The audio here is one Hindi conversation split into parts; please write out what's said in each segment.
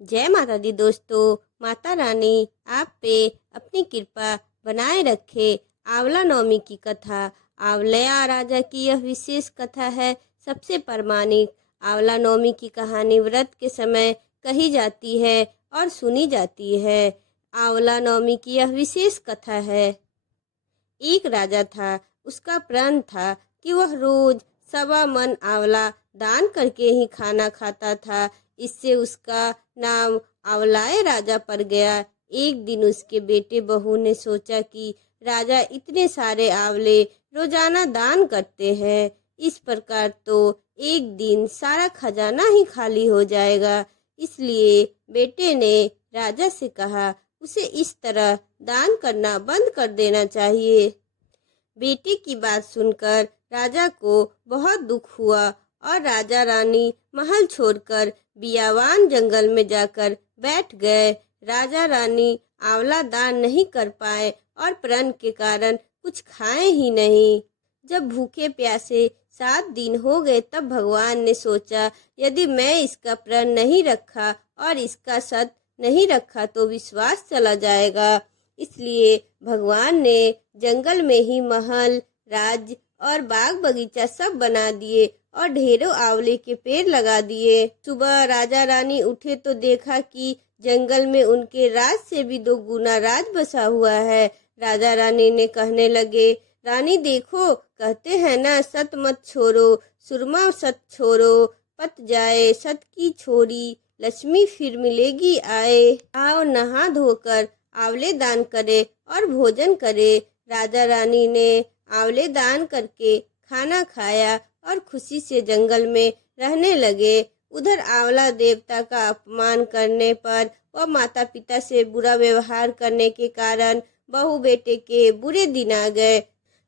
जय माता दी दोस्तों। माता रानी आप पे अपनी कृपा बनाए रखे। आंवला नवमी की कथा। आंवलया राजा की यह विशेष कथा है, सबसे प्रामाणिक। आंवला नवमी की कहानी व्रत के समय कही जाती है और सुनी जाती है। आंवला नवमी की यह विशेष कथा है। एक राजा था, उसका प्रण था कि वह रोज 1.25 मन आंवला दान करके ही खाना खाता था। इससे उसका नाम आंवलाए राजा पड़ गया। एक दिन उसके बेटे बहू ने सोचा कि राजा इतने सारे आंवले रोजाना दान करते हैं, इस प्रकार तो एक दिन सारा खजाना ही खाली हो जाएगा। इसलिए बेटे ने राजा से कहा उसे इस तरह दान करना बंद कर देना चाहिए। बेटे की बात सुनकर राजा को बहुत दुख हुआ और राजा रानी महल छोड़कर बियावान जंगल में जाकर बैठ गए। राजा रानी आंवला दान नहीं कर पाए और प्रण के कारण कुछ खाए ही नहीं। जब भूखे प्यासे 7 दिन हो गए तब भगवान ने सोचा, यदि मैं इसका प्रण नहीं रखा और इसका सत नहीं रखा तो विश्वास चला जाएगा। इसलिए भगवान ने जंगल में ही महल, राज्य और बाग बगीचा सब बना दिए और ढेरों आंवले के पेड़ लगा दिए। सुबह राजा रानी उठे तो देखा कि जंगल में उनके राज से भी 2 गुना राज बसा हुआ है। राजा रानी ने कहने लगे, रानी देखो, कहते हैं ना, सत मत छोड़ो, सुरमा सत छोड़ो, पत जाए सत की छोरी, लक्ष्मी फिर मिलेगी आए। आओ नहा धोकर आंवले दान करे और भोजन करे। राजा रानी ने आंवले दान करके खाना खाया और खुशी से जंगल में रहने लगे। उधर आंवला देवता का अपमान करने पर व माता पिता से बुरा व्यवहार करने के कारण बहू बेटे के बुरे दिन आ गए।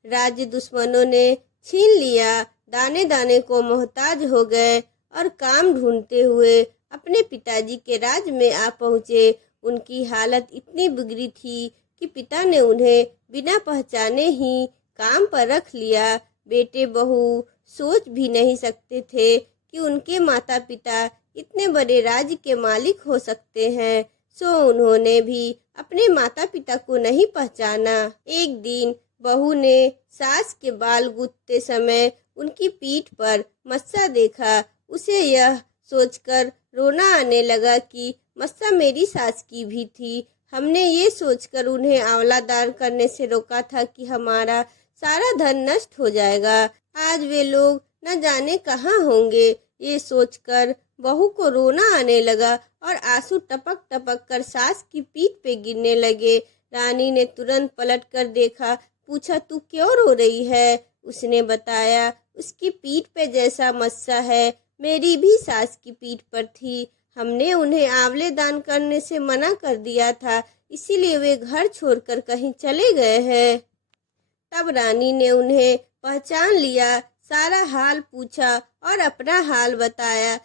राज्य दुश्मनों ने छीन लिया, दाने दाने को मोहताज हो गए और काम ढूंढते हुए अपने पिताजी के राज में आ पहुँचे। उनकी हालत इतनी बिगड़ी थी कि पिता ने उन्हें बिना पहचाने ही काम पर रख लिया। बेटे बहू सोच भी नहीं सकते थे कि उनके माता पिता इतने बड़े राज्य के मालिक हो सकते हैं, सो उन्होंने भी अपने माता पिता को नहीं पहचाना। एक दिन बहू ने सास के बाल गूंथते समय उनकी पीठ पर मस्सा देखा। उसे यह सोचकर रोना आने लगा कि मस्सा मेरी सास की भी थी। हमने ये सोचकर उन्हें आंवला दान करने से रोका था कि हमारा सारा धन नष्ट हो जाएगा। आज वे लोग न जाने कहाँ होंगे। ये सोचकर बहू को रोना आने लगा और आंसू टपक टपक कर सास की पीठ पे गिरने लगे। रानी ने तुरंत पलट कर देखा, पूछा तू क्यों रो रही है? उसने बताया उसकी पीठ पे जैसा मस्सा है मेरी भी सास की पीठ पर थी। हमने उन्हें आंवले दान करने से मना कर दिया था, इसीलिए वे घर छोड़कर कहीं चले गए हैं। तब रानी ने उन्हें पहचान लिया, सारा हाल पूछा और अपना हाल बताया।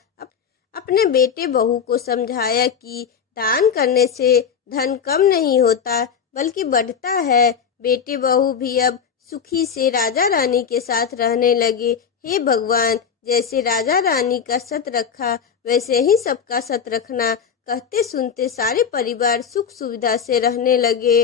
अपने बेटे बहू को समझाया कि दान करने से धन कम नहीं होता बल्कि बढ़ता है। बेटे बहू भी अब सुखी से राजा रानी के साथ रहने लगे। हे भगवान, जैसे राजा रानी का सत रखा वैसे ही सबका सत रखना। कहते सुनते सारे परिवार सुख सुविधा से रहने लगे।